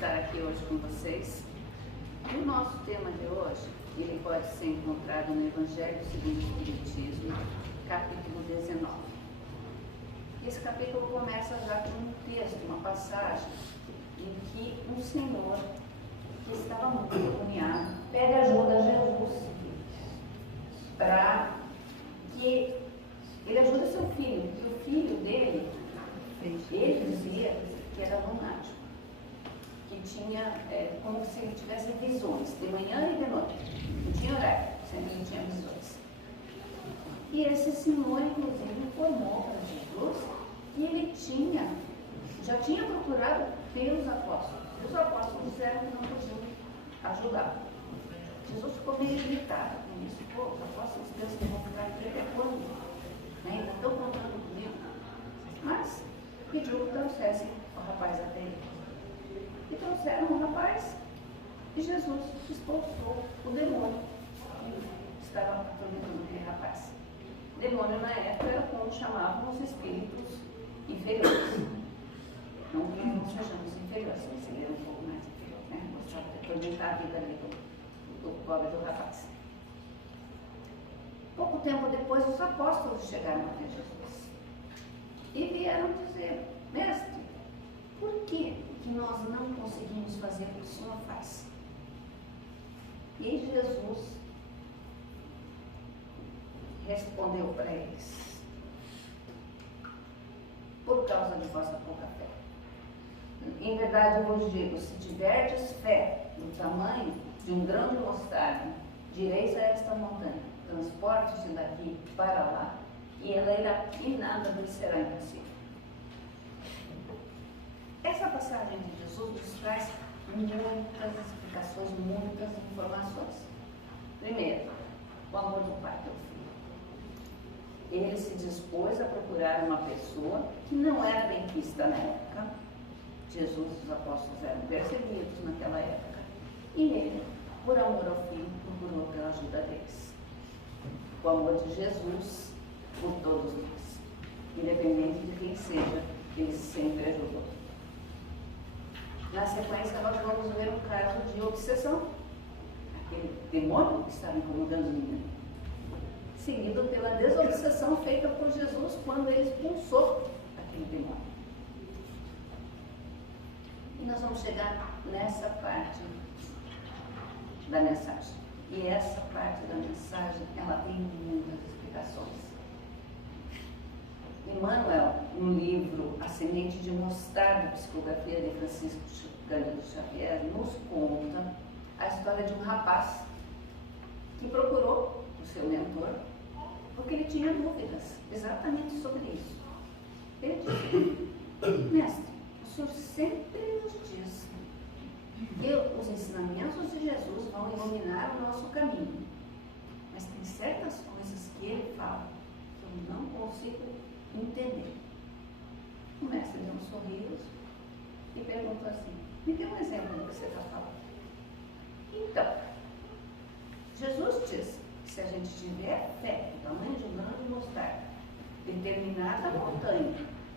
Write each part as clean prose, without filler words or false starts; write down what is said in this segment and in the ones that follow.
estar aqui hoje com vocês. O nosso tema de hoje, ele pode ser encontrado no Evangelho segundo o Espiritismo, capítulo 19. Esse capítulo começa já com um texto, uma passagem, em que um senhor que estava muito agoniado pede ajuda a Jesus para que ele ajude seu filho, porque o filho dele, ele dizia que era lunático, que tinha como se ele tivesse visões, de manhã e de noite, não tinha horário, sempre ele tinha visões. E esse senhor, inclusive, informou para Jesus que ele já tinha procurado pelos apóstolos. E os apóstolos disseram que não podiam ajudar. Jesus ficou meio irritado com isso. Pô, os apóstolos pensam que vão ficar aqui até quando? Ainda estão contando comigo. Mas pediu que trouxessem o rapaz até ele. E trouxeram o rapaz e Jesus expulsou o demônio que estava atormentando aquele rapaz. Demônio na época era como chamavam os espíritos inferiores. Não que não sejamos inferiores, mas ele era um pouco mais inferior, né? Gostava de atormentar a vida ali do pobre do rapaz. Pouco tempo depois, os apóstolos chegaram até Jesus e vieram dizer: Mestre, por que nós não conseguimos fazer o que o Senhor faz? E Jesus respondeu para eles: por causa de vossa pouca fé. Em verdade eu vos digo, se tiverdes fé do tamanho de um grão de mostarda, direis a esta montanha: transporte-se daqui para lá, e ela irá, e nada lhe será impossível. Essa passagem de Jesus nos traz muitas explicações, muitas informações. Primeiro, o amor do Pai pelo Filho. Ele se dispôs a procurar uma pessoa que não era bem vista na época. Jesus e os apóstolos eram perseguidos naquela época. E ele, por amor ao Filho, procurou pela ajuda deles. O amor de Jesus por todos nós, independente de quem seja, ele sempre ajudou. Na sequência, nós vamos ver um caso de obsessão, aquele demônio que estava incomodando o menino, seguido pela desobsessão feita por Jesus quando ele expulsou aquele demônio. E nós vamos chegar nessa parte da mensagem. E essa parte da mensagem, ela tem muitas explicações. Emmanuel, no livro A Semente de Mostarda, Psicografia de Francisco Cândido Xavier, nos conta a história de um rapaz que procurou o seu mentor porque ele tinha dúvidas exatamente sobre isso. Ele disse: Mestre, o senhor sempre nos diz que os ensinamentos de Jesus vão iluminar o nosso caminho, mas tem certas coisas que ele fala que eu não consigo entender. O mestre deu um sorriso e perguntou assim: me dê um exemplo do que você está falando. Então, Jesus diz que se a gente tiver fé do tamanho de um grão de mostarda, determinada montanha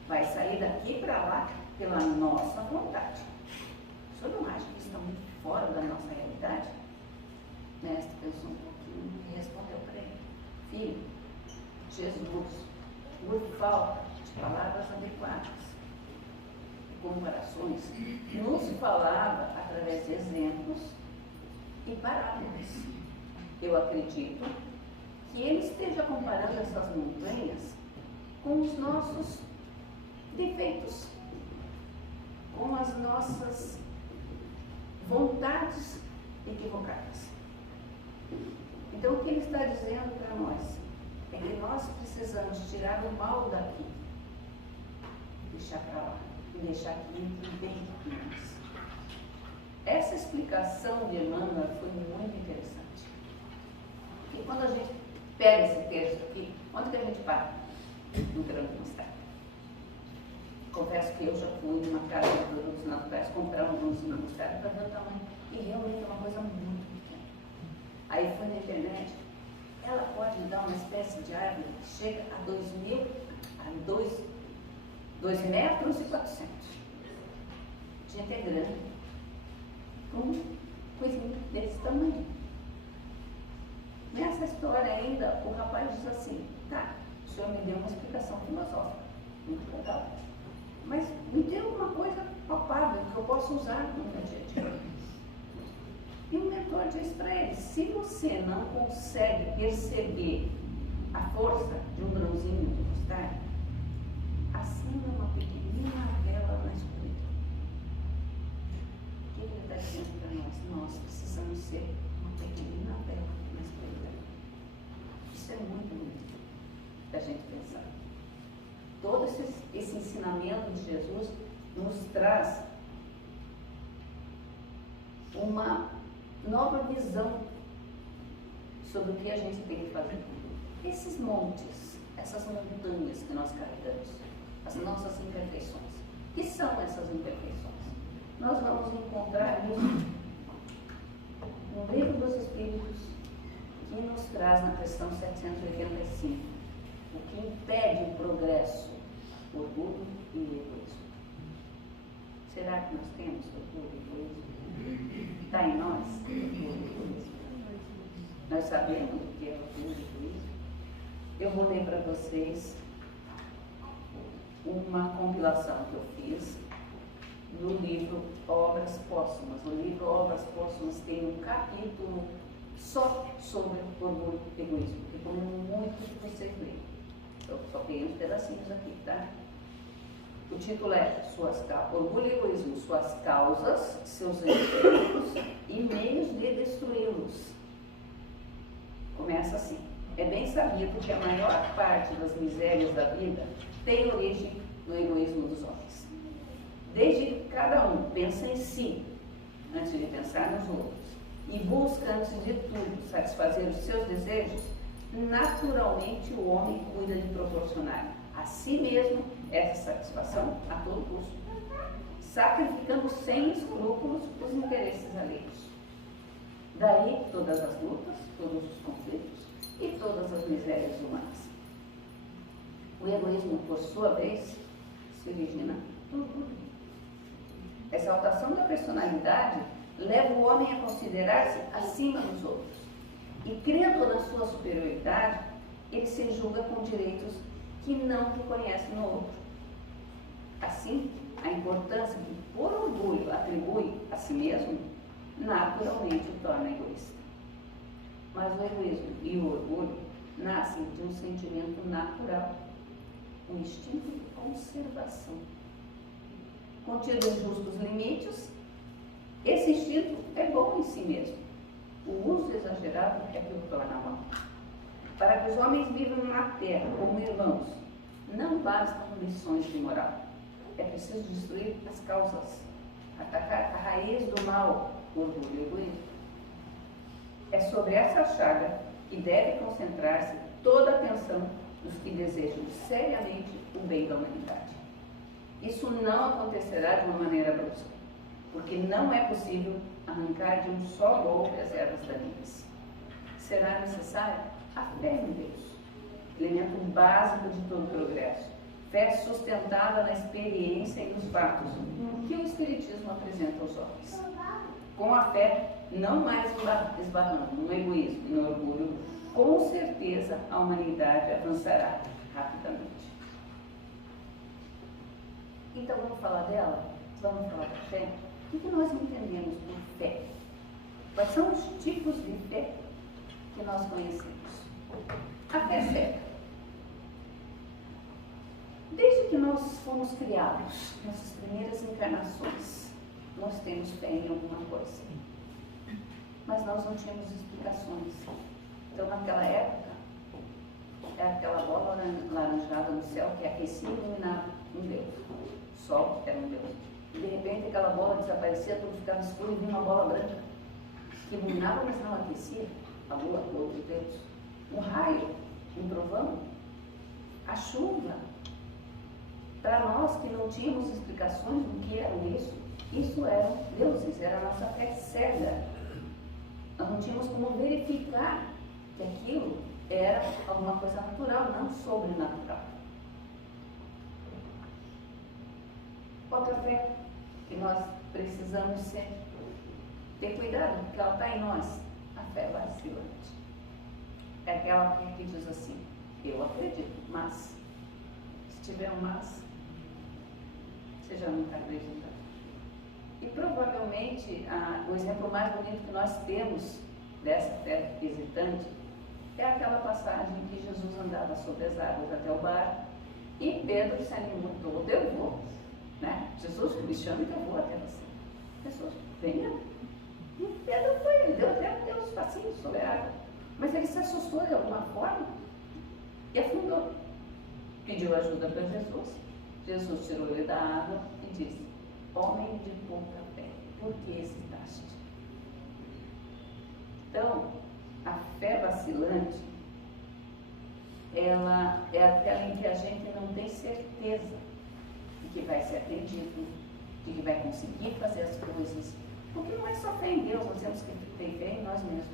vai sair daqui para lá pela nossa vontade. O senhor não acha que isso está muito fora da nossa realidade? O mestre pensou um pouquinho e respondeu para ele: filho, Jesus, por falta de palavras adequadas e comparações, nos falava através de exemplos e parábolas. Eu acredito que ele esteja comparando essas montanhas com os nossos defeitos, com as nossas vontades equivocadas. Então, o que ele está dizendo para nós é que nós precisamos tirar o mal daqui, deixar para lá, e deixar que entre bem em nós. Essa explicação de Emmanuel foi muito interessante. E quando a gente pega esse texto aqui, onde que a gente para? No grão de mostarda. Confesso que eu já fui numa casa de produtos naturais comprar um grãozinho de mostarda para ver o tamanho. E realmente é uma coisa muito pequena. Aí foi na internet. Ela pode dar uma espécie de árvore que chega a 2,4 metros. Tinha até grande. para um coisinho desse tamanho. Nessa história ainda, o rapaz diz assim, tá, o senhor me deu uma explicação filosófica, muito legal, mas me dê uma coisa palpável que eu possa usar no meu dia a dia. E o mentor diz para ele, se você não consegue perceber a força de um grãozinho de mostarda, acenda uma pequenina vela na escuridão. O que ele está dizendo para nós? Nós precisamos ser uma pequenina vela na escuridão. Isso é muito bonito da gente pensar. Todo esse ensinamento de Jesus nos traz uma nova visão sobre o que a gente tem que fazer. Esses montes, essas montanhas que nós carregamos, as nossas imperfeições. O que são essas imperfeições? Nós vamos encontrar isso no Livro dos Espíritos, que nos traz na questão 785, o que impede o progresso, orgulho e egoísmo. Será que nós temos orgulho e egoísmo? Está em nós orgulho e egoísmo? Nós sabemos o que é orgulho e egoísmo? Eu vou ler para vocês uma compilação que eu fiz no livro Obras Póstumas. O livro Obras Póstumas tem um capítulo só sobre orgulho e egoísmo, que como muito de vocês lerem. Eu só peguei uns pedacinhos aqui, tá? O título é Orgulho e Egoísmo, suas causas, seus efeitos e meios de destruí-los. Começa assim. É bem sabido que a maior parte das misérias da vida tem origem no egoísmo dos homens. Desde que cada um pensa em si, antes de pensar nos outros, e busca, antes de tudo, satisfazer os seus desejos, naturalmente o homem cuida de proporcionar a si mesmo essa satisfação a todo custo, sacrificando sem escrúpulos os interesses alheios. Daí todas as lutas, todos os conflitos e todas as misérias humanas. O egoísmo, por sua vez, se origina no orgulho. A exaltação da personalidade leva o homem a considerar-se acima dos outros. E, crendo na sua superioridade, ele se julga com direitos que não reconhece no outro. Assim, a importância que, por orgulho, atribui a si mesmo, naturalmente o torna egoísta. Mas o egoísmo e o orgulho nascem de um sentimento natural, um instinto de conservação. Contido em justos limites, esse instinto é bom em si mesmo. O uso exagerado é que o torna mal. Para que os homens vivam na terra como irmãos, não bastam lições de moral. É preciso destruir as causas, atacar a raiz do mal, o orgulho e o egoísmo. É sobre essa chaga que deve concentrar-se toda a atenção dos que desejam seriamente o bem da humanidade. Isso não acontecerá de uma maneira brusca, porque não é possível arrancar de um só golpe as ervas daninhas. Será necessária a fé em Deus, elemento básico de todo progresso. Fé sustentada na experiência e nos fatos, que o Espiritismo apresenta aos homens. Com a fé, não mais esbarrando no egoísmo e no orgulho, com certeza a humanidade avançará rapidamente. Então vamos falar dela? Vamos falar da fé? O que nós entendemos por fé? Quais são os tipos de fé que nós conhecemos? A fé cega. Desde que nós fomos criados, nossas primeiras encarnações, nós temos fé em alguma coisa. Mas nós não tínhamos explicações. Então, naquela época, era aquela bola laranjada no céu que aquecia e iluminava um Deus. O sol era um Deus. E de repente aquela bola desaparecia, tudo ficava escuro e vinha uma bola branca que iluminava, mas não aquecia. A lua, o outro Deus. Um raio, um trovão, a chuva. Para nós que não tínhamos explicações do que eram isso eram deuses, era a nossa fé cega. Nós não tínhamos como verificar que aquilo era alguma coisa natural, não sobrenatural. Outra fé que nós precisamos ser ter cuidado, porque ela está em nós. A fé vacilante. É aquela que diz assim, eu acredito, mas, se tiver um mas, você já não está acreditando. E provavelmente o exemplo mais bonito que nós temos dessa fé hesitante é aquela passagem em que Jesus andava sobre as águas até o barco e Pedro se animou todo, eu vou, né? Jesus me chama que eu vou até você. Pessoas, venha. E Pedro foi, ele deu uns passinhos sobre a água, mas ele se assustou de alguma forma e afundou. Pediu ajuda para Jesus. Jesus tirou ele da água e disse, homem de pouca fé, por que hesitaste? Então, a fé vacilante, ela é aquela em que a gente não tem certeza de que vai ser atendido, de que vai conseguir fazer as coisas, porque não é só fé em Deus, nós temos que ter fé em nós mesmos.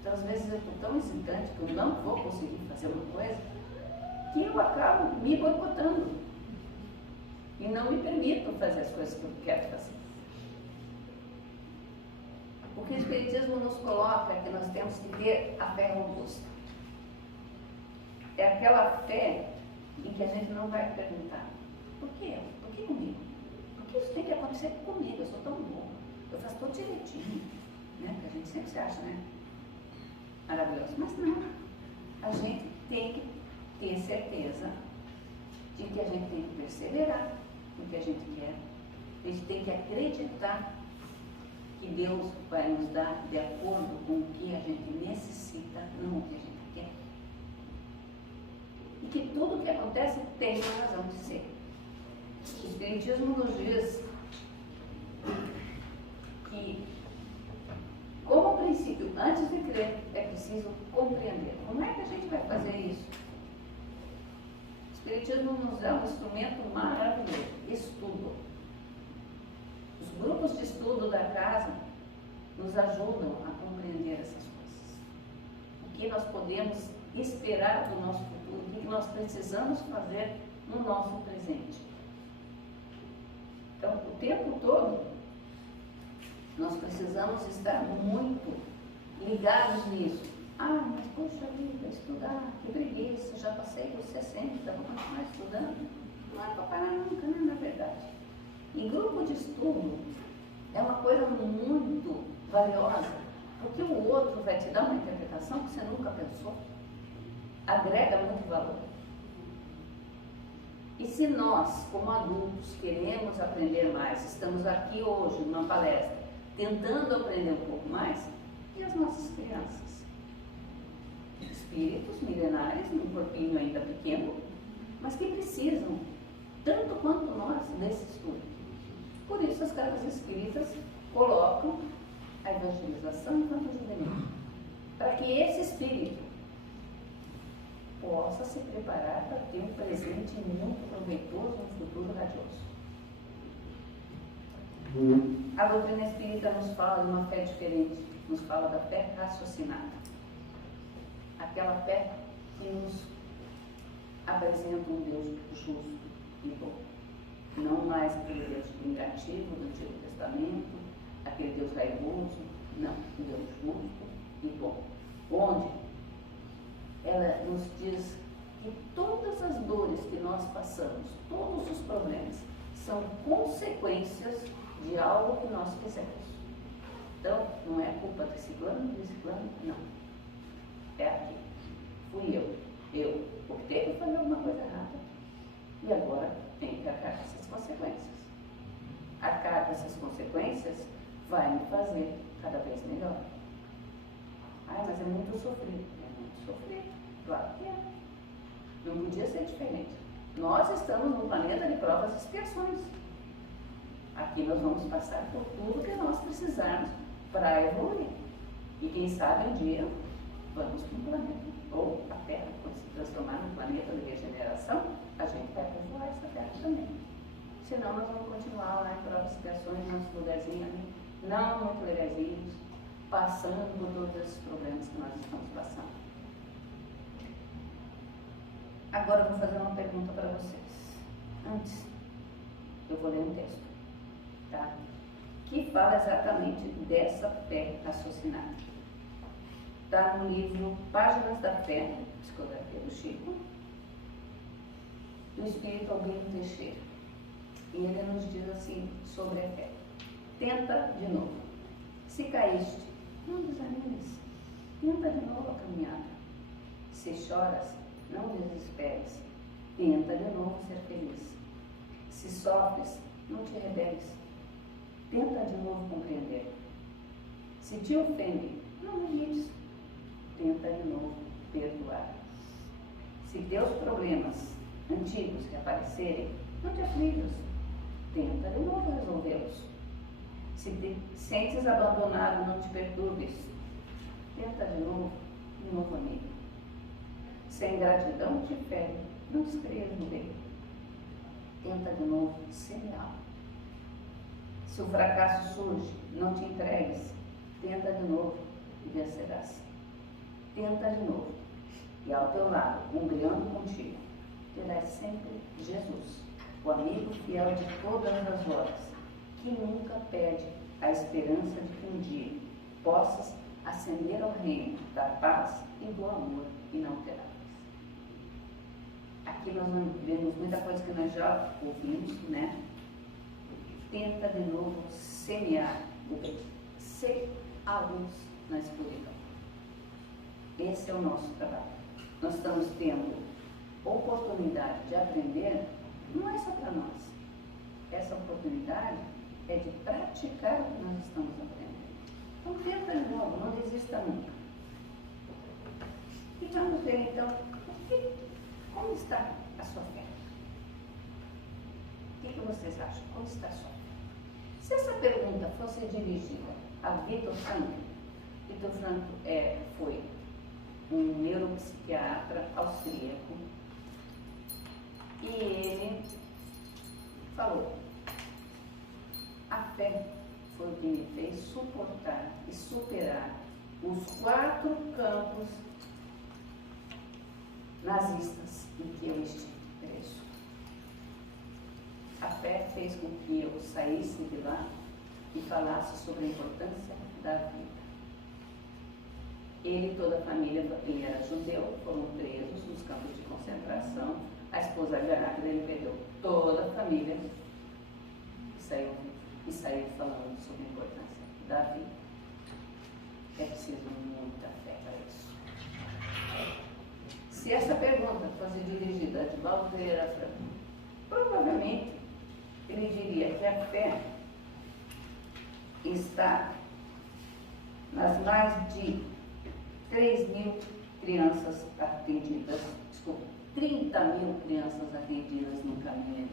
Então, às vezes eu estou tão hesitante que eu não vou conseguir fazer uma coisa, que eu acabo me boicotando e não me permito fazer as coisas que eu quero fazer. O que o Espiritismo nos coloca é que nós temos que ter a fé robusta. É aquela fé em que a gente não vai perguntar, por que eu? Por que comigo? Por que isso tem que acontecer comigo? Eu sou tão bom, eu faço tudo direitinho, né? Que a gente sempre se acha, né? Maravilhoso. Mas não, a gente tem que ter certeza de que a gente tem que perseverar no que a gente quer. A gente tem que acreditar que Deus vai nos dar de acordo com o que a gente necessita, não o que a gente quer. E que tudo o que acontece tem uma razão de ser. O Espiritismo nos diz que, como princípio, antes de crer, é preciso compreender. Como é que a gente vai fazer isso? O Espiritismo nos dá um instrumento maravilhoso, estudo. Os grupos de estudo da casa nos ajudam a compreender essas coisas. O que nós podemos esperar do nosso futuro, o que nós precisamos fazer no nosso presente. Então, o tempo todo, nós precisamos estar muito ligados nisso. Ah, mas poxa vida, estudar, que preguiça, já passei dos 60, vou continuar estudando. Não é para parar nunca, né, na verdade. E grupo de estudo é uma coisa muito valiosa, porque o outro vai te dar uma interpretação que você nunca pensou, agrega muito valor. E se nós, como adultos, queremos aprender mais, estamos aqui hoje numa palestra, tentando aprender um pouco mais, e as nossas crianças? Espíritos milenares, num corpinho ainda pequeno, mas que precisam, tanto quanto nós, desse estudo. Por isso as casas espíritas colocam a evangelização enquanto juvenil, para que esse espírito possa se preparar para ter um presente muito proveitoso, um futuro radioso. A doutrina espírita nos fala de uma fé diferente, nos fala da fé raciocinada. Aquela fé que nos apresenta um Deus justo e bom. Não mais aquele Deus vingativo do Antigo Testamento, aquele Deus raivoso, não, um Deus justo e bom. Onde ela nos diz que todas as dores que nós passamos, todos os problemas, são consequências de algo que nós fizemos. Então, não é culpa desse plano, não. É aqui. Fui eu optei por fazer alguma coisa errada. E agora tenho que arcar com essas consequências. Arcar com essas consequências vai me fazer cada vez melhor. Ah, mas é muito sofrido. É muito sofrido. Claro que é. Não podia ser diferente. Nós estamos num planeta de provas e expiações. Aqui nós vamos passar por tudo que nós precisarmos para evoluir. E quem sabe um dia vamos para um planeta, ou a Terra, quando se transformar num planeta de regeneração, a gente vai povoar essa Terra também. Senão nós vamos continuar lá em provas e expiações, nosso lugarzinho ali, não muito legalzinhos, passando por todos esses problemas que nós estamos passando. Agora eu vou fazer uma pergunta para vocês. Antes, eu vou ler um texto, tá? que fala exatamente dessa fé raciocinada. Está no livro Páginas da Fé, psicografia do Chico, do espírito Albino Teixeira. E ele nos diz assim sobre a fé: tenta de novo. Se caíste, não desanimes. Tenta de novo a caminhada. Se choras, não desesperes. Tenta de novo ser feliz. Se sofres, não te rebeles. Tenta de novo compreender. Se te ofende, não revides. Tenta de novo perdoar. Se teus problemas antigos reaparecerem, não te aflijas. Tenta de novo resolvê-los. Se te sentes abandonado, não te perturbes. Tenta de novo amigo. Se a ingratidão te fere, não descreias no bem. Tenta de novo ser leal. Se o fracasso surge, não te entregues. Tenta de novo e vencerás. Tenta de novo. E ao teu lado, guiando contigo, terás sempre Jesus, o amigo fiel de todas as horas, que nunca perde a esperança de que um dia possas ascender ao reino da paz e do amor inalteráveis. Aqui nós vemos muita coisa que nós já ouvimos, né? Tenta de novo semear o bem, ser a luz na escuridão. Esse é o nosso trabalho. Nós estamos tendo oportunidade de aprender, não é só para nós. Essa oportunidade é de praticar o que nós estamos aprendendo. Então tenta de novo, não desista nunca. E vamos ver então, como está a sua fé? O que vocês acham? Como está a sua fé? Se essa pergunta fosse dirigida a Viktor Frankl, Viktor Frankl foi um neuropsiquiatra austríaco, e ele falou: a fé foi o que me fez suportar e superar os 4 campos nazistas em que eu estive preso. A fé fez com que eu saísse de lá e falasse sobre a importância da vida. Ele e toda a família, ele era judeu, foram presos nos campos de concentração. A esposa grávida, ele perdeu toda a família e saiu falando sobre a importância da vida. É preciso muita fé para isso. Se essa pergunta fosse dirigida a Divaldo Pereira Franco, provavelmente ele diria que a fé está nas mais de 3.000 crianças atendidas, 30.000 crianças atendidas no caminho,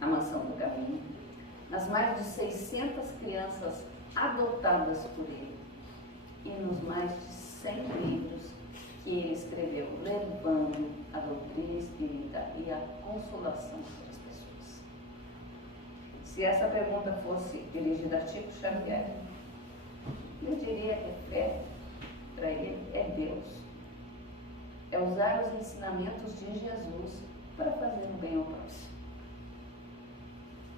na mansão do caminho, nas mais de 600 crianças adotadas por ele e nos mais de 100 livros que ele escreveu, levando a doutrina espírita e a consolação para as pessoas. Se essa pergunta fosse dirigida a Chico Xavier, eu diria que a fé para ele é Deus. É usar os ensinamentos de Jesus para fazer o bem ao próximo.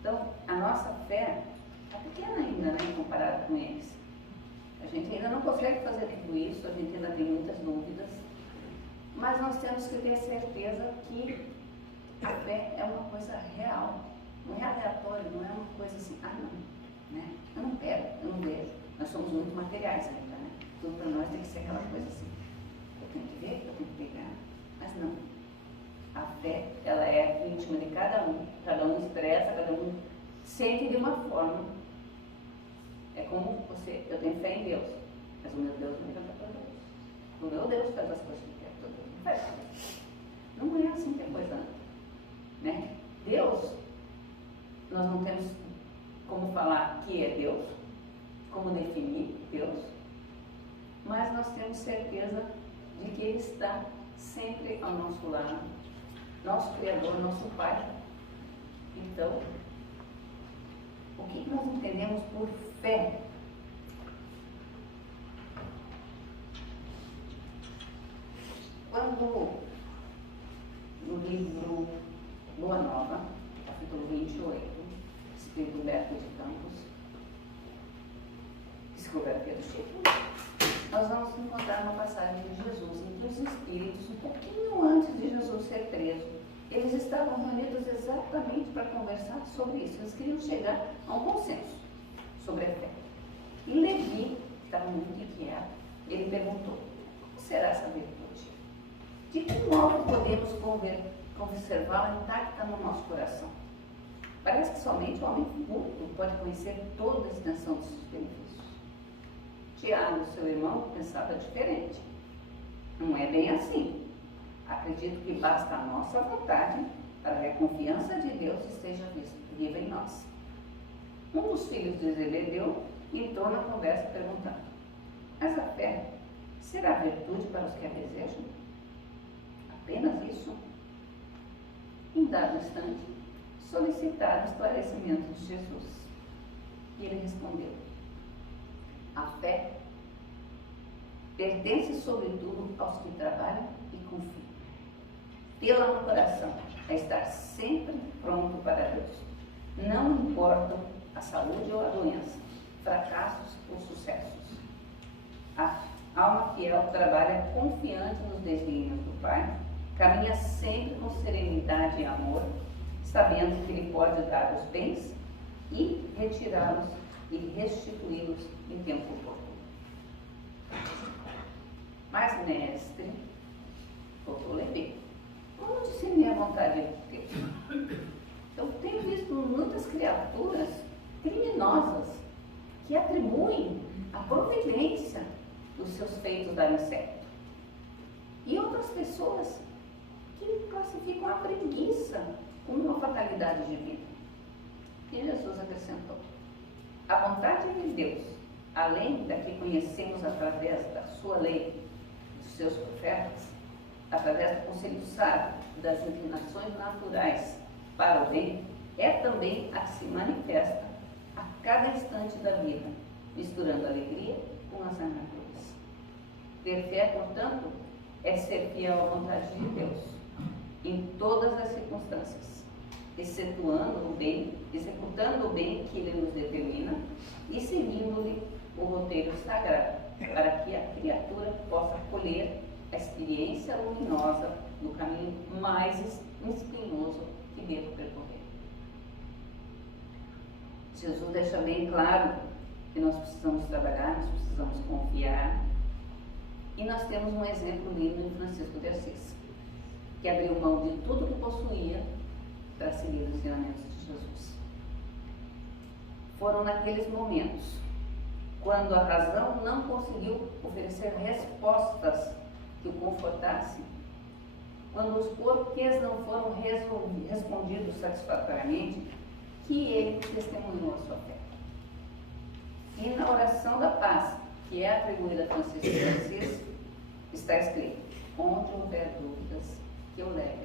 Então, a nossa fé é pequena ainda, né, comparada com eles. A gente ainda não consegue fazer tudo isso, a gente ainda tem muitas dúvidas, mas nós temos que ter certeza que a fé é uma coisa real, não é aleatório, não é uma coisa assim, não, né? Eu não pego, eu não vejo. Nós somos muito materiais ainda, né? Tudo para nós tem que ser aquela coisa assim. Eu tenho que ver, eu tenho que pegar. Mas não. A fé, ela é íntima de cada um expressa, cada um sente de uma forma. É como você, eu tenho fé em Deus, mas o meu Deus não é para Deus. O meu Deus faz as coisas que quer para Deus, não faz isso. Não é assim que a coisa anda, né? Deus, nós não temos como falar que é Deus, como definir Deus, mas nós temos certeza de que Ele está sempre ao nosso lado, nosso Criador, nosso Pai. Então, o que nós entendemos por fé? Quando no livro Boa Nova, capítulo 28, Espírito Humberto de Campos, psicografia do Chico, nós vamos encontrar uma passagem de Jesus em que os espíritos, um pouquinho antes de Jesus ser preso, eles estavam reunidos exatamente para conversar sobre isso. Eles queriam chegar a um consenso sobre a fé. E Levi, que estava muito inquieto, ele perguntou: como será essa virtude? De que modo podemos conservá-la intacta no nosso coração? Parece que somente o homem culto pode conhecer toda a extensão dos seus benefícios. Tiago, seu irmão, pensava diferente. Não é bem assim. Acredito que basta a nossa vontade para que a confiança de Deus esteja viva em nós. Um dos filhos de Zebedeu entrou na conversa perguntando: mas a fé será virtude para os que a desejam? Apenas isso? Em dado instante, solicitaram esclarecimento de Jesus. E ele respondeu: a fé pertence sobretudo aos que trabalham e confiam. Tê-la no coração é estar sempre pronto para Deus. Não importam a saúde ou a doença, fracassos ou sucessos. A alma fiel trabalha confiante nos desígnios do Pai, caminha sempre com serenidade e amor, sabendo que Ele pode dar os bens e retirá-los e restituí-los em tempo oportuno. Mas, mestre, voltou Levi, onde se me é vontade de ter? Eu tenho visto muitas criaturas criminosas que atribuem a providência dos seus feitos darem certo. E outras pessoas que classificam a preguiça como uma fatalidade divina. E Jesus acrescentou: a vontade de Deus, além da que conhecemos através da sua lei, dos seus profetas, através do conselho sábio das inclinações naturais para o bem, é também a que se manifesta a cada instante da vida, misturando alegria com as amarguras. Ter fé, portanto, é ser fiel à vontade de Deus, em todas as circunstâncias, executando o bem que Ele nos determina e seguindo-lhe o roteiro sagrado, para que a criatura possa colher a experiência luminosa do caminho mais espinhoso que deva percorrer. Jesus deixa bem claro que nós precisamos trabalhar, nós precisamos confiar, e nós temos um exemplo lindo em Francisco de Assis, que abriu mão de tudo que possuía para seguir os ensinamentos de Jesus. Foram naqueles momentos, quando a razão não conseguiu oferecer respostas que o confortassem, quando os porquês não foram respondidos satisfatoriamente, que ele testemunhou a sua fé. E na oração da paz, que é atribuída a Francisco de Assis, está escrito: onde houver dúvidas, que eu leve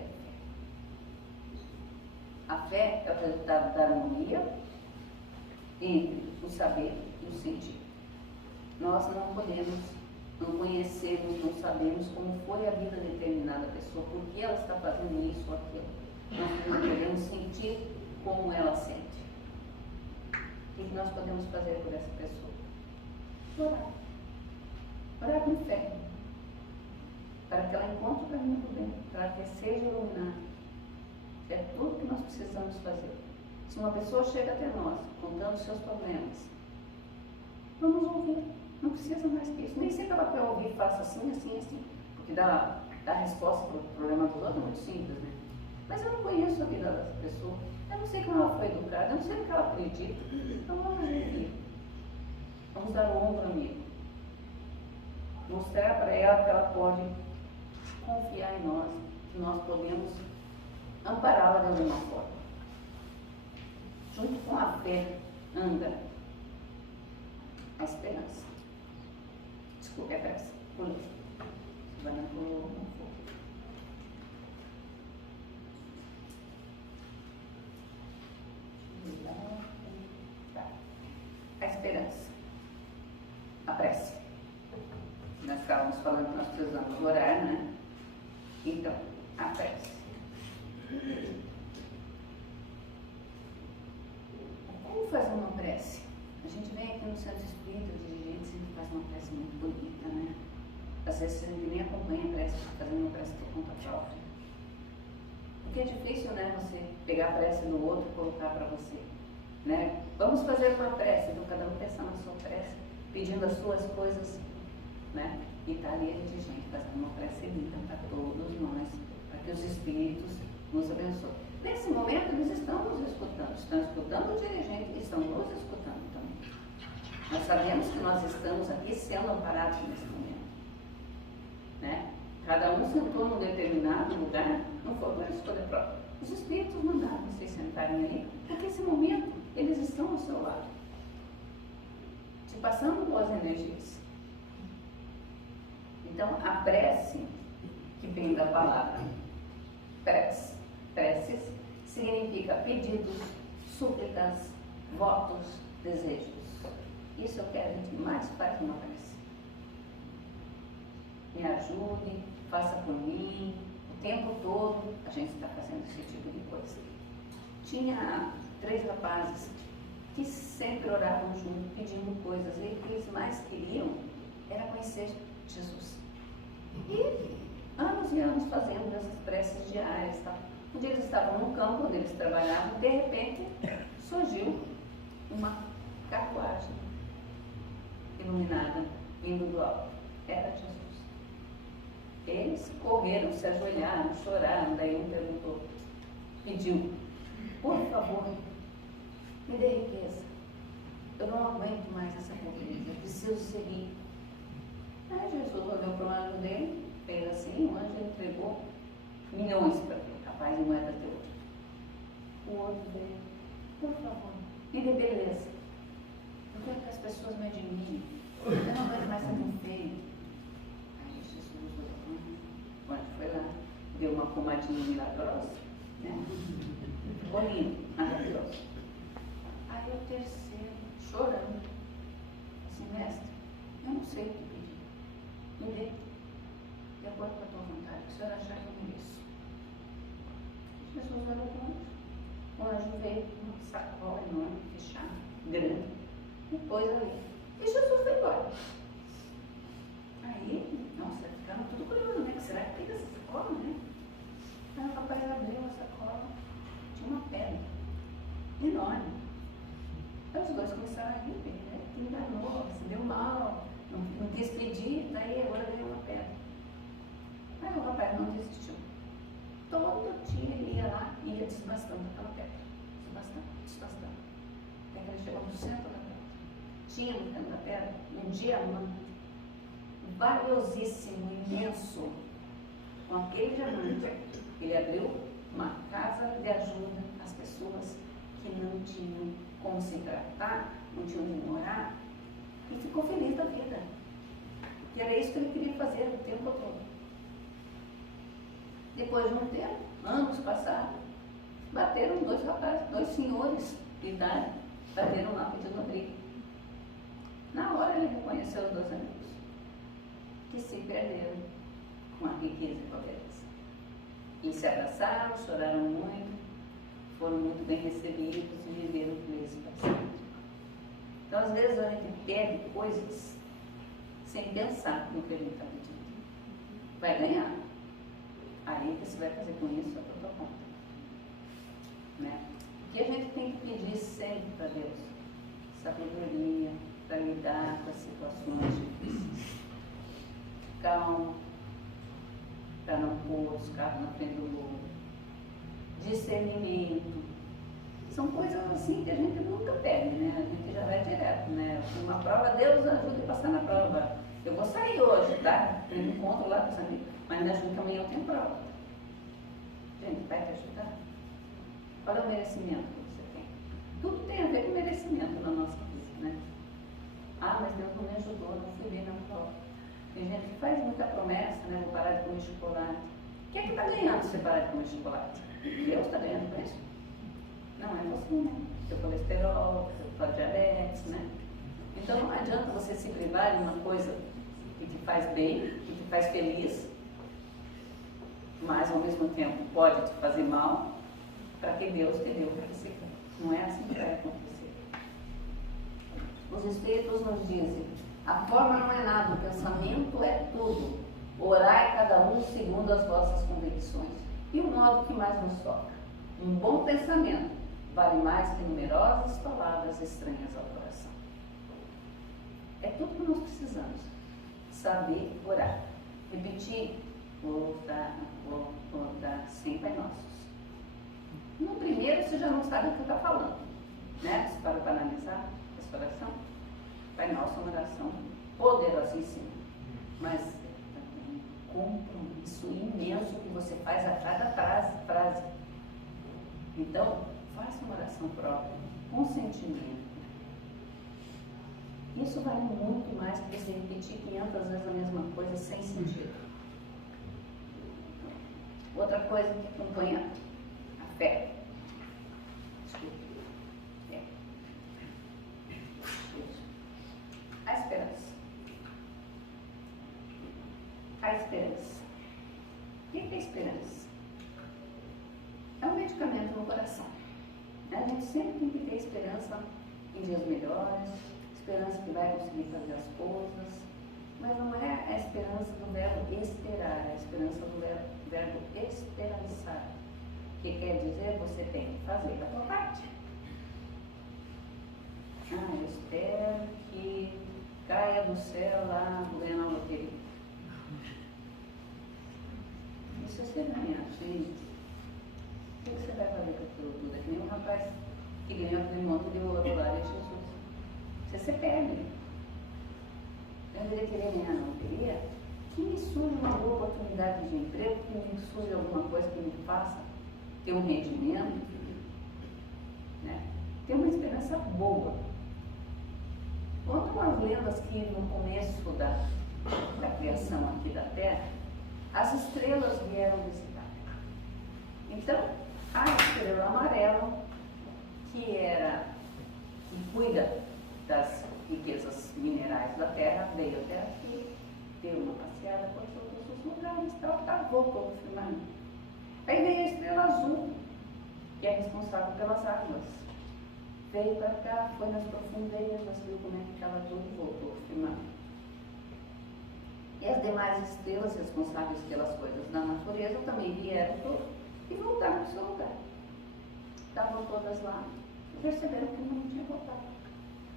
a fé. A fé é o resultado da harmonia entre o saber e o sentir. Nós não podemos, não conhecemos, não sabemos como foi a vida de determinada pessoa, por que ela está fazendo isso ou aquilo. Nós não podemos sentir como ela sente. O que nós podemos fazer por essa pessoa? Orar. Orar com fé. Para que ela encontre o caminho do bem, para que seja iluminada. É tudo que nós precisamos fazer. Se uma pessoa chega até nós, contando seus problemas, vamos ouvir. Não precisa mais que isso. Nem sempre ela quer ouvir, faça assim, assim, assim. Porque dar resposta para o problema do outro é muito simples, né? Mas eu não conheço a vida dessa pessoa. Eu não sei como ela foi educada, eu não sei o que ela acredita. Então vamos ouvir. Vamos dar o ombro amigo. Mostrar para ela que ela pode confiar em nós, que nós podemos ampará-la de alguma forma. Junto com a fé anda a esperança. Desculpe, é pressa. Pulei. Vai na pulou, não foi. Tá. A esperança. A prece. Nós estávamos falando que nós precisamos orar, né? Então, a prece. Como fazer uma prece? A gente vem aqui no Centro Espírita, o dirigente sempre faz uma prece muito bonita, né? Às vezes você nem acompanha a prece, fazendo uma prece por conta própria. Porque é difícil, né, você pegar a prece do outro e colocar para você, né? Vamos fazer uma prece, então cada um pensa na sua prece, pedindo as suas coisas, né? E está ali a dirigente fazendo uma prece linda para todos nós, para que os Espíritos nos abençoem. Nesse momento eles estão nos escutando o dirigente e estão nos escutando também. Nós sabemos que nós estamos aqui sendo amparados nesse momento, né? Cada um sentou num determinado lugar, não foi por escolha própria. Os Espíritos mandaram vocês sentarem ali, porque nesse momento eles estão ao seu lado, te passando boas energias. Então, a prece, que vem da palavra preces, significa pedidos, súplicas, votos, desejos. Isso é o que a gente mais faz numa prece. Me ajude, faça por mim. O tempo todo a gente está fazendo esse tipo de coisa. Tinha 3 rapazes que sempre oravam junto, pedindo coisas, e o que eles mais queriam era conhecer Jesus. E anos e anos fazendo essas preces diárias. Tá? Um dia eles estavam no campo onde eles trabalhavam, de repente surgiu uma carruagem iluminada vindo do alto. Era Jesus. Eles correram, se ajoelharam, choraram. Daí um perguntou, pediu, por favor, me dê riqueza. Eu não aguento mais essa pobreza, eu preciso ser rico. Aí Jesus olhou para o anjo dele, fez assim, o anjo entregou milhões para ele, capaz de moeda de ouro. O outro dele, por favor, me dê beleza. Eu quero que as pessoas me admirem. Eu não aguento mais ser tão feio. Aí Jesus olhou, o anjo foi lá, deu uma pomadinha milagrosa, né? Bolinho, maravilhoso. Aí o terceiro, chorando, assim, mestre, eu não sei o que pedir. Me dê, de acordo com a tua vontade, que o senhor achar que eu mereço. Jesus olhou para o anjo. O anjo veio com uma sacola enorme, fechada, grande, e pôs ali. E Jesus foi embora. Aí, nossa, ficaram tudo curioso, né? Será que tem essa sacola, né? Aí o rapaz abriu a sacola, tinha uma pedra enorme. Aí os dois começaram a rir, né? Enganou, se deu mal, não quis pedir, daí agora veio uma pedra. Aí o rapaz não desistiu. Todo dia ele ia lá e ia desbastando aquela pedra. Desbastando. Até que ele chegou no centro da pedra. Tinha no centro da pedra um diamante valiosíssimo, imenso. Com aquele diamante, ele abriu uma casa de ajuda às pessoas que não tinham como se tratar, não tinham onde morar, e ficou feliz da vida. E era isso que ele queria fazer o tempo todo. Depois de um tempo, anos passaram, bateram 2 rapazes, 2 senhores de idade, bateram lá pedindo abrigo. Na hora ele reconheceu os 2 amigos, que se perderam com a riqueza e pobreza. E se abraçaram, choraram muito, foram muito bem recebidos e viveram felizes para sempre. Então, às vezes, a gente pede coisas sem pensar no que a gente está pedindo. Vai ganhar. Aí, o que você vai fazer com isso é por tua conta. Né? O que a gente tem que pedir sempre para Deus? Sabedoria para lidar com as situações difíceis. Calma, para não pôr os carros na frente do lobo. Discernimento. São coisas assim que a gente nunca pede, né? A gente já vai direto, né? Uma prova, Deus ajuda a passar na prova. Eu vou sair hoje, tá? Tem um encontro lá com os amigos, mas me ajuda que amanhã eu tenho prova. Gente, vai te ajudar? Qual é o merecimento que você tem? Tudo tem a ver com merecimento na nossa vida, né? Ah, mas Deus não me ajudou, não fui bem na prova. Tem gente que faz muita promessa, né? Vou parar de comer chocolate. O que é que está ganhando se você parar de comer chocolate? Deus está ganhando com isso? Não é você, né? Seu colesterol, sua diabetes, né? Então não adianta você se privar de uma coisa que te faz bem, que te faz feliz, mas ao mesmo tempo pode te fazer mal, para que Deus te deu para você. Não é assim que vai acontecer. Os Espíritos nos dizem, a forma não é nada, o pensamento é tudo. Orai cada um segundo as vossas convicções. E o modo que mais nos toca. Um bom pensamento vale mais que numerosas palavras estranhas ao coração. É tudo que nós precisamos. Saber orar. Repetir, vou dar 100 Pai Nossos. No primeiro você já não sabe o que está falando, né? Você para analisar essa oração. Pai Nosso é uma oração poderosíssima, mas é um compromisso imenso que você faz a cada frase. Então, faça uma oração própria, com sentimento. Isso vale muito mais do que você repetir 500 vezes a mesma coisa sem sentido. Outra coisa que acompanha a fé. A esperança. A esperança. O que é esperança? É um medicamento no coração. A gente sempre tem que ter esperança em dias melhores, esperança que vai conseguir fazer as coisas, mas não é a esperança do verbo esperar, é a esperança do verbo esperançar, que quer dizer você tem que fazer a tua parte. Eu espero que caia do céu lá ganhar na loteria. Isso é ser ganhar, gente. O que você vai fazer com aquilo tudo? É que nem um rapaz que ganhou aquele monte de ouro lá de Jesus. Você perde. Eu deveria querer ganhar na loteria, que me surge uma boa oportunidade de emprego, que me surge alguma coisa que me faça ter um rendimento, né? Ter uma esperança boa. Contam as lendas que no começo da criação aqui da Terra, as estrelas vieram visitar. Então, a estrela amarela, que cuida das riquezas minerais da Terra, veio até aqui, deu uma passeada por todos os lugares, voltou para o firmamento. Aí veio a estrela azul, que é responsável pelas águas. Veio para cá, foi nas profundezas, viu como é que estava tudo e voltou para o firmamento. E as demais estrelas responsáveis pelas coisas da natureza também vieram e voltaram para o seu lugar. Estavam todas lá e perceberam que não tinha voltado.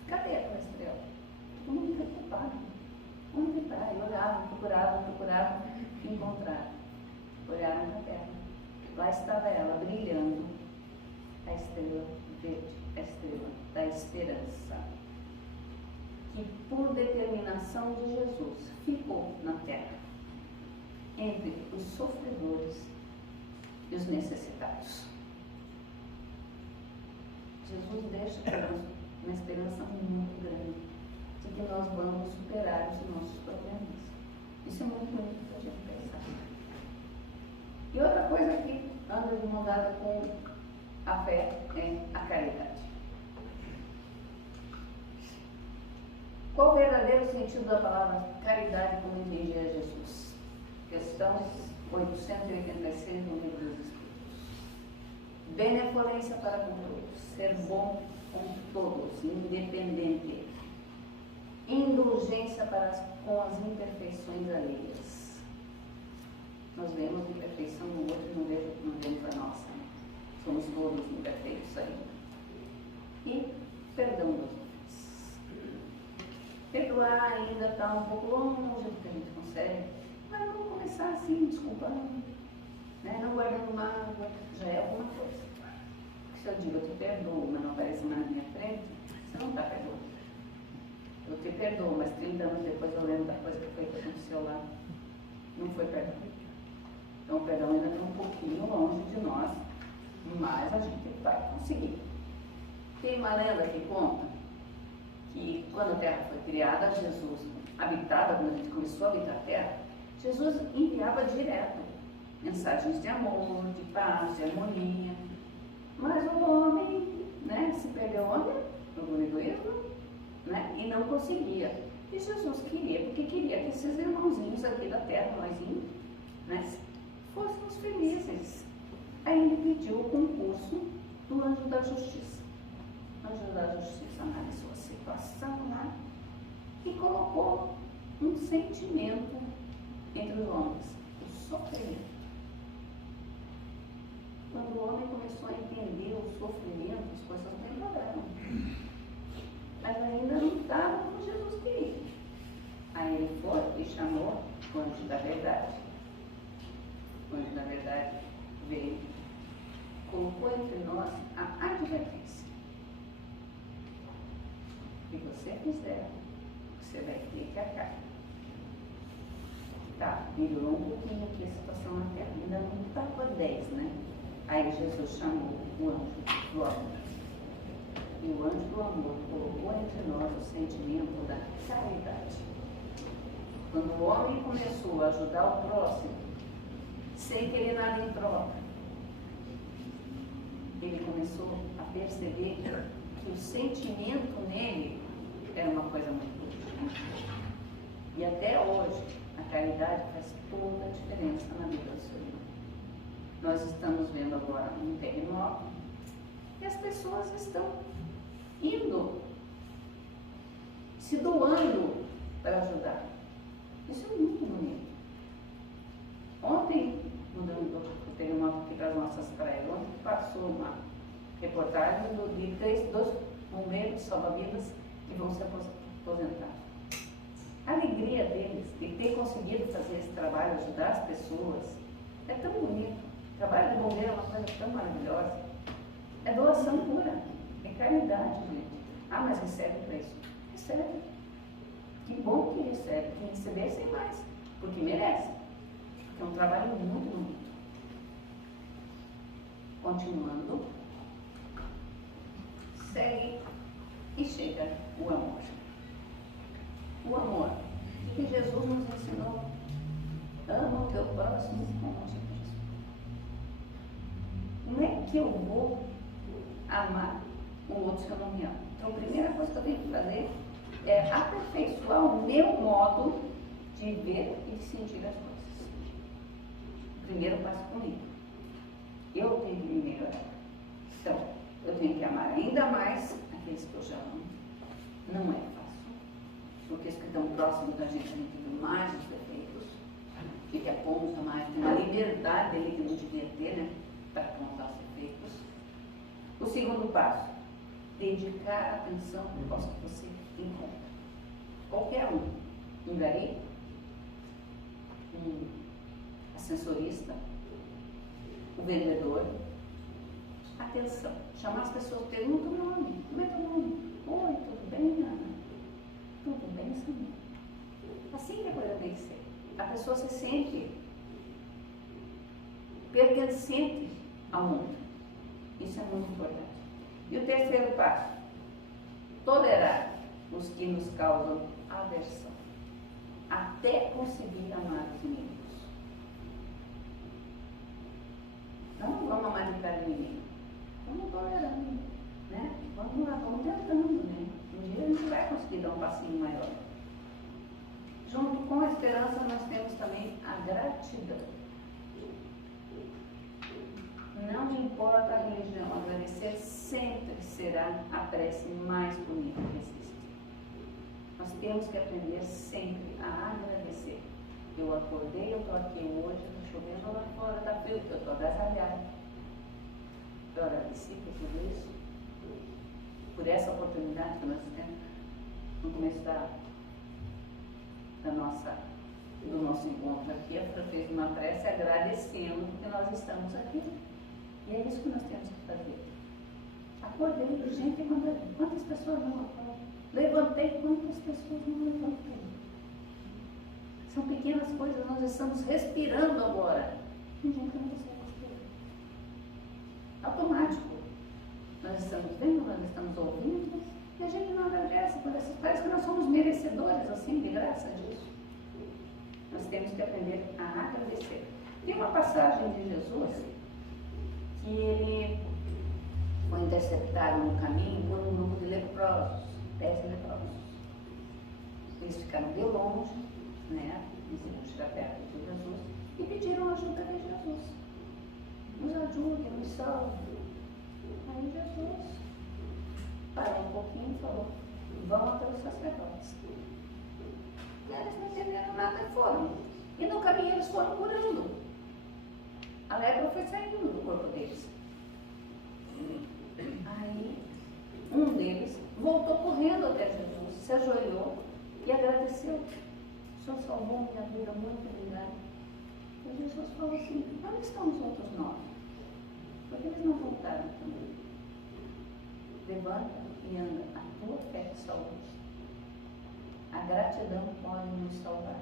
Cadê aquela estrela? Todo mundo preocupado. Onde está? E olhavam, procuravam, encontraram. Olharam para a terra. Lá estava ela, brilhando, a estrela verde, a estrela da esperança, que por determinação de Jesus ficou na terra, entre os sofredores e os necessitados. Jesus deixa para nós uma esperança muito grande de que nós vamos superar os nossos problemas. Isso é muito bonito para a gente pensar. E outra coisa que anda de mão dada com a fé é a caridade. Qual o verdadeiro sentido da palavra caridade como entendia Jesus? Questão 886 no Livro dos Espíritos. Benevolência para com todos, ser bom com todos, independente. Indulgência com as imperfeições alheias. Nós vemos imperfeição no outro e não vemos a nossa. Somos todos imperfeitos ainda. E perdão dos outros. Perdoar ainda está um pouco longe do que a gente consegue, mas vamos começar assim, desculpando, né? Não guardando mágoa, já é alguma coisa. Porque se eu digo eu te perdoo, mas não aparece mais na minha frente, você não está perdoando. Eu te perdoo, mas 30 anos depois eu lembro da coisa que aconteceu lá. Não foi perdão. Então o perdão ainda está um pouquinho longe de nós, mas a gente vai conseguir. Tem uma lenda que conta que quando a Terra foi criada, Jesus habitava, quando a gente começou a habitar a Terra, Jesus enviava direto mensagens de amor, de paz, de harmonia. Mas o homem, né, se perdeu onde? No egoísmo, né, e não conseguia. E Jesus queria, porque queria que esses irmãozinhos aqui da Terra, nós, né, fôssemos felizes. Aí ele pediu o concurso do Anjo da Justiça. O Anjo da Justiça analisou a situação lá, colocou um sentimento entre os homens, o sofrimento. Quando o homem começou a entender o sofrimento, as coisas melhoraram. Mas ainda não estava como Jesus queria. Aí ele foi e chamou o anjo da verdade. O anjo da verdade veio, colocou entre nós a advertência. O que você fizer, você vai ter que acabar. Tá, melhorou um pouquinho aqui a situação na terra, ainda não estava 10, né? Aí Jesus chamou o anjo do amor. E o anjo do amor colocou entre nós o sentimento da caridade. Quando o homem começou a ajudar o próximo, sem querer nada em troca, ele começou a perceber que o sentimento nele era uma coisa muito boa. E até hoje, a caridade faz toda a diferença na vida do ser humano. Nós estamos vendo agora um terremoto e as pessoas estão indo, se doando para ajudar. Isso é muito bonito. Ontem, mudando o terremoto aqui para as nossas praias, ontem passou uma reportagem de dois bombeiros salva-vidas que vão se aposentar. A alegria deles de ter conseguido fazer esse trabalho, ajudar as pessoas, é tão bonito. O trabalho de bombeiro é uma coisa tão maravilhosa. É doação pura, é caridade, gente. Ah, mas recebe para isso? Recebe. Que bom que recebe, que receber sem mais, porque merece. Porque é um trabalho muito bonito. Continuando, segue e chega o amor. O amor, que Jesus nos ensinou. Ama o teu próximo como a ti mesmo. Não é que eu vou amar o outro se eu não me amo. Então, a primeira coisa que eu tenho que fazer é aperfeiçoar o meu modo de ver e de sentir as coisas. O primeiro passo comigo. Eu tenho que me melhorar. Então, eu tenho que amar ainda mais aqueles que eu já amo. Não é fácil. Porque os que estão próximos da gente vê mais os defeitos, que aponta mais, tem uma liberdade dele que não devia ter, né? Para apontar os defeitos. O segundo passo, dedicar atenção aos que você encontra. Qualquer um gari, um ascensorista, o vendedor. Atenção, chamar as pessoas, pergunta o nome, como é teu nome? Oi, tudo bem, Ana? Tudo bem, Samir? Assim que a coisa tem que ser. A pessoa se sente pertencente ao mundo. Isso é muito importante. E o terceiro passo, tolerar os que nos causam aversão, até conseguir amar os inimigos. Não vamos amar de cara inimigo, vamos tolerando, né? Vamos lá, vamos tentando, né? Um dia a gente vai conseguir dar um passinho maior. Junto com a esperança, nós temos também a gratidão. Não importa a religião, agradecer sempre será a prece mais bonita que existe. Nós temos que aprender sempre a agradecer. Eu acordei, eu estou aqui hoje, está chovendo lá fora, está frio, eu estou agasalhada. Eu agradeci por tudo isso, por essa oportunidade que nós temos no começo do nosso encontro aqui. A Fran fez uma prece agradecendo porque nós estamos aqui. E é isso que nós temos que fazer. Acordei, gente, quantas pessoas não acordam? Levantei, quantas pessoas não levantei? São pequenas coisas, nós estamos respirando agora. Tem gente que não consegue respirar. Automático. Nós estamos vendo, nós estamos ouvindo, e a gente não agradece por essas. Parece que nós somos merecedores, assim, de graça disso. Nós temos que aprender a agradecer. Tem uma passagem de Jesus que ele foi interceptado no caminho por um grupo de leprosos, 10 leprosos. Eles ficaram de longe, né? Eles iam chegar perto de Jesus e pediram ajuda de Jesus. Nos ajude, nos salve. Aí Jesus parou um pouquinho e falou: vão até os sacerdotes. eles não entenderam nada e foram. E no caminho eles foram curando. A lepra foi saindo do corpo deles. Aí, um deles voltou correndo até Jesus, se ajoelhou e agradeceu. O Senhor salvou minha vida, muito obrigado. E Jesus falou assim: onde estão os outros 9? Por que eles não voltaram também? Levanta e anda, a tua fé te salvou. A gratidão pode nos salvar.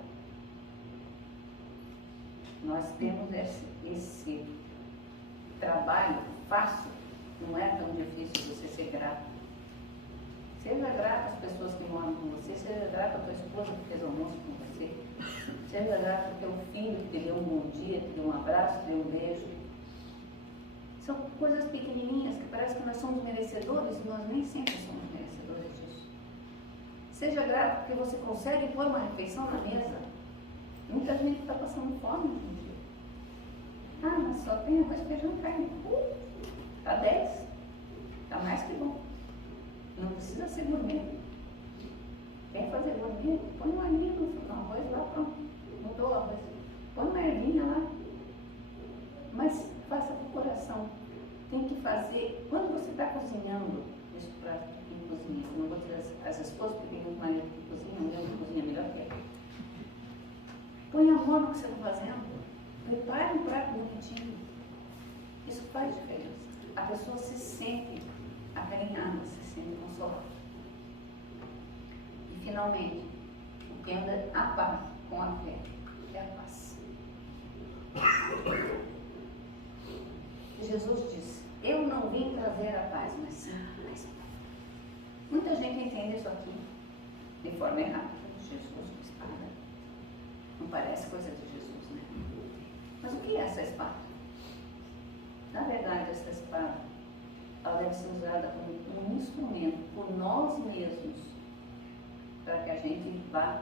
Nós temos esse trabalho fácil, não é tão difícil você ser grato. Seja grato às pessoas que moram com você, seja grato à tua esposa que fez almoço com você, seja grato ao teu filho que te deu um bom dia, te deu um abraço, te deu um beijo. São coisas pequenininhas que parece que nós somos merecedores e nós nem sempre somos merecedores disso. Seja grato porque você consegue pôr uma refeição na mesa. Muita gente está passando fome hoje em dia. Ah, mas só tem arroz, feijão e carne. Está 10. Está mais que bom. Não precisa ser gourmet. Quer fazer gourmet? Põe uma linha no arroz lá, pronto. Mudou o arroz. Põe uma ervinha lá. Mas faça com o coração. Tem que fazer. Quando você está cozinhando, isso para quem cozinha, não vou dizer as esposas, porque tem muito marido que cozinha, mulher que cozinha melhor que ele. Põe amor no que você está fazendo. Prepare um prato bonitinho. Isso faz diferença. A pessoa se sente acarinhada, se sente consolada. E finalmente, o que anda a paz com a fé é a paz. Jesus disse: eu não vim trazer a paz, mas sim a paz. Muita gente entende isso aqui de forma errada. Jesus, espada. Não parece coisa de Jesus, né? Mas o que é essa espada? Na verdade, essa espada, ela deve ser usada como um instrumento por nós mesmos, para que a gente vá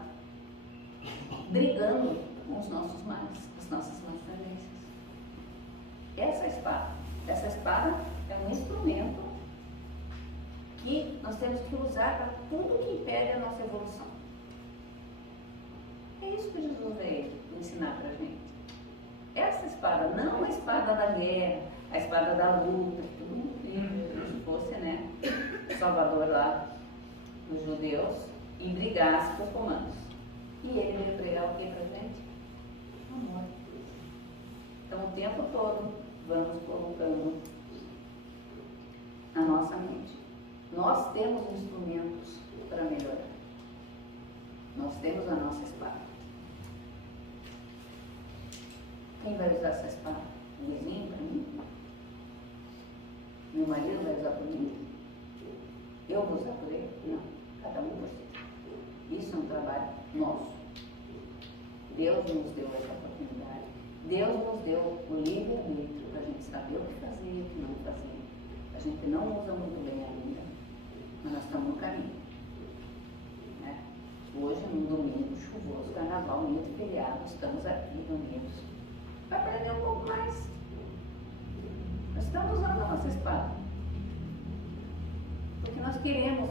brigando com os nossos males, as nossas más tendências. Essa espada é um instrumento que nós temos que usar para tudo que impede a nossa evolução. É isso que Jesus veio ensinar para a gente. Essa espada, não a espada da guerra, a espada da luta, que todo mundo queria que fosse, né, Salvador lá dos judeus e brigasse com os romanos. E ele veio pregar o que para a gente? Amor. Então, o tempo todo, vamos colocando na nossa mente. Nós temos instrumentos para melhorar. Nós temos a nossa espada. Quem vai usar essa espada? O vizinho para mim? Meu marido vai usar por mim? Eu vou usar por ele? Não. Cada um por si. Isso é um trabalho nosso. Deus nos deu essa oportunidade. Deus nos deu o livre-arbítrio para a gente saber o que fazer e o que não fazer. A gente não usa muito bem ainda, mas nós estamos no caminho. Né? Hoje, num domingo chuvoso, carnaval, muito feriado, estamos aqui reunidos para aprender um pouco mais. Nós estamos usando a nossa espada, porque nós queremos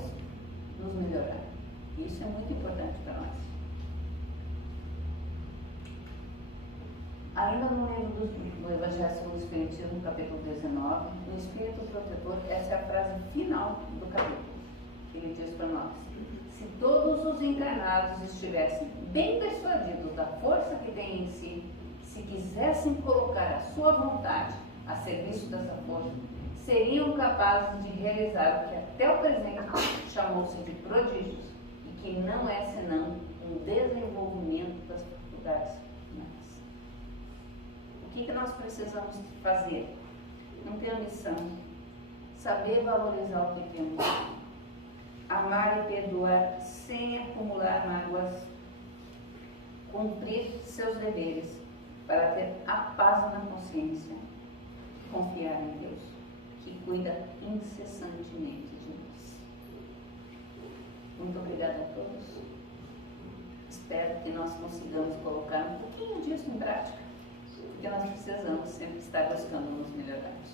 nos melhorar. E isso é muito importante para nós. Ainda no livro do Evangelho segundo o Espiritismo, no capítulo 19, no Espírito Protetor, essa é a frase final do capítulo, que ele diz para nós: se todos os encarnados estivessem bem persuadidos da força que têm em si, se quisessem colocar a sua vontade a serviço dessa força, seriam capazes de realizar o que até o presente chamou-se de prodígios, e que não é senão um desenvolvimento das faculdades humanas. O que nós precisamos fazer? Não ter a missão, saber valorizar o que temos, amar e perdoar sem acumular mágoas, cumprir seus deveres para ter a paz na consciência, confiar em Deus, que cuida incessantemente de nós. Muito obrigada a todos. Espero que nós consigamos colocar um pouquinho disso em prática, porque nós precisamos sempre estar buscando nos melhorarmos.